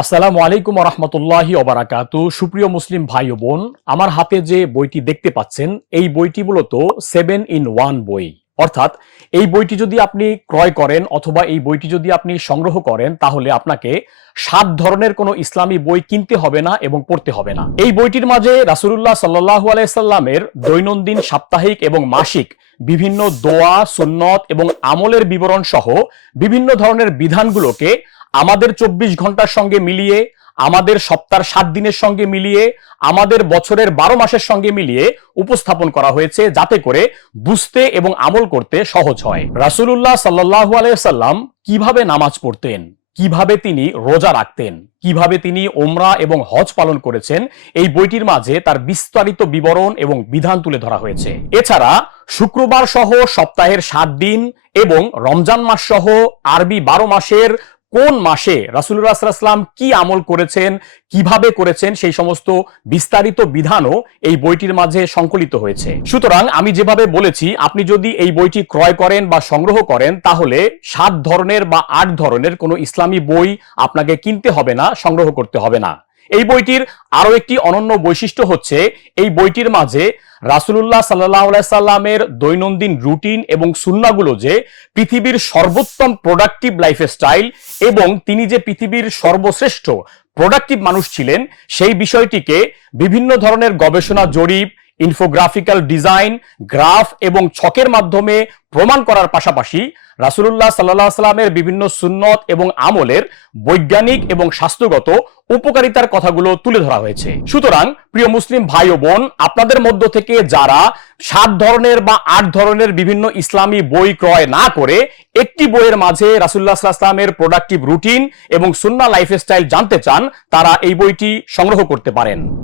আসসালামু আলাইকুম রহমতুল্লাহি ওবারাকাতু। সুপ্রিয় মুসলিম ভাই ও বোন, আমার হাতে যে বইটি দেখতে পাচ্ছেন, এই বইটি মূলত সেভেন ইন ওয়ান বই। অর্থাৎ এই বইটি যদি আপনি ক্রয় করেন অথবা এই বইটি যদি আপনি সংগ্রহ করেন, তাহলে আপনাকে সাত ধরনের কোনো ইসলামী বই কিনতে হবে না এবং পড়তে হবে না। এই বইটির মাঝে রাসুলুল্লাহ সাল্লাহ আলাইসাল্লামের দৈনন্দিন সাপ্তাহিক এবং মাসিক বিভিন্ন দোয়া, সুন্নত এবং আমলের বিবরণ সহ বিভিন্ন ধরনের বিধানগুলোকে আমাদের চব্বিশ ঘণ্টার সঙ্গে মিলিয়ে, আমাদের সপ্তাহের সাত দিনের সঙ্গে মিলিয়ে, আমাদের বছরের বারো মাসের সঙ্গে মিলিয়ে উপস্থাপন করা হয়েছে যাতে করে বুঝতে এবং আমল করতে সহজ হয়। রাসুলুল্লাহ সাল্লাহ আলাইসাল্লাম কীভাবে নামাজ পড়তেন? কীভাবে তিনি রোজা রাখতেন, কীভাবে তিনি ওমরা এবং হজ পালন করেছেন, এই বইটির মাঝে তার বিস্তারিত বিবরণ এবং বিধান তুলে ধরা হয়েছে। এছাড়া শুক্রবার সহ সপ্তাহের সাত দিন এবং রমজান মাস সহ আরবি বারো মাসের কোন মাসে রাসুল্লাহাম কি আমল করেছেন, কীভাবে করেছেন, সেই সমস্ত বিস্তারিত বিধানও এই বইটির মাঝে সংকলিত হয়েছে। সুতরাং আমি যেভাবে বলেছি, আপনি যদি এই বইটি ক্রয় করেন বা সংগ্রহ করেন, তাহলে সাত ধরনের বা আট ধরনের কোনো ইসলামী বই আপনাকে কিনতে হবে না, সংগ্রহ করতে হবে না। এই বইটির আরও একটি অনন্য বৈশিষ্ট্য হচ্ছে, এই বইটির মাঝে রাসুলুল্লাহ সাল্লাহ সাল্লামের দৈনন্দিন রুটিন এবং সুন্নাগুলো যে পৃথিবীর সর্বোত্তম প্রোডাক্টিভ লাইফ স্টাইল এবং তিনি যে পৃথিবীর সর্বশ্রেষ্ঠ প্রোডাক্টিভ মানুষ ছিলেন, সেই বিষয়টিকে বিভিন্ন ধরনের গবেষণা জরিপ ইনফোগ্রাফিক্যাল ডিজাইন গ্রাফ এবং ছকের মাধ্যমে প্রমাণ করার পাশাপাশি রাসুলুল্লাহ সাল্লাহ সাল্লামের বিভিন্ন সুন্নত এবং আমলের বৈজ্ঞানিক এবং স্বাস্থ্যগত উপকারিতার কথাগুলো তুলে ধরা হয়েছে। সুতরাং, প্রিয় মুসলিম ভাই ও বোন, আপনাদের মধ্য থেকে যারা সাত ধরনের বা আট ধরনের বিভিন্ন ইসলামী বই ক্রয় না করে, একটি বইয়ের মাঝে রাসুল্লাহ সাল্লামের প্রোডাক্টিভ রুটিন এবং সুন্না লাইফস্টাইল জানতে চান, তারা এই বইটি সংগ্রহ করতে পারেন।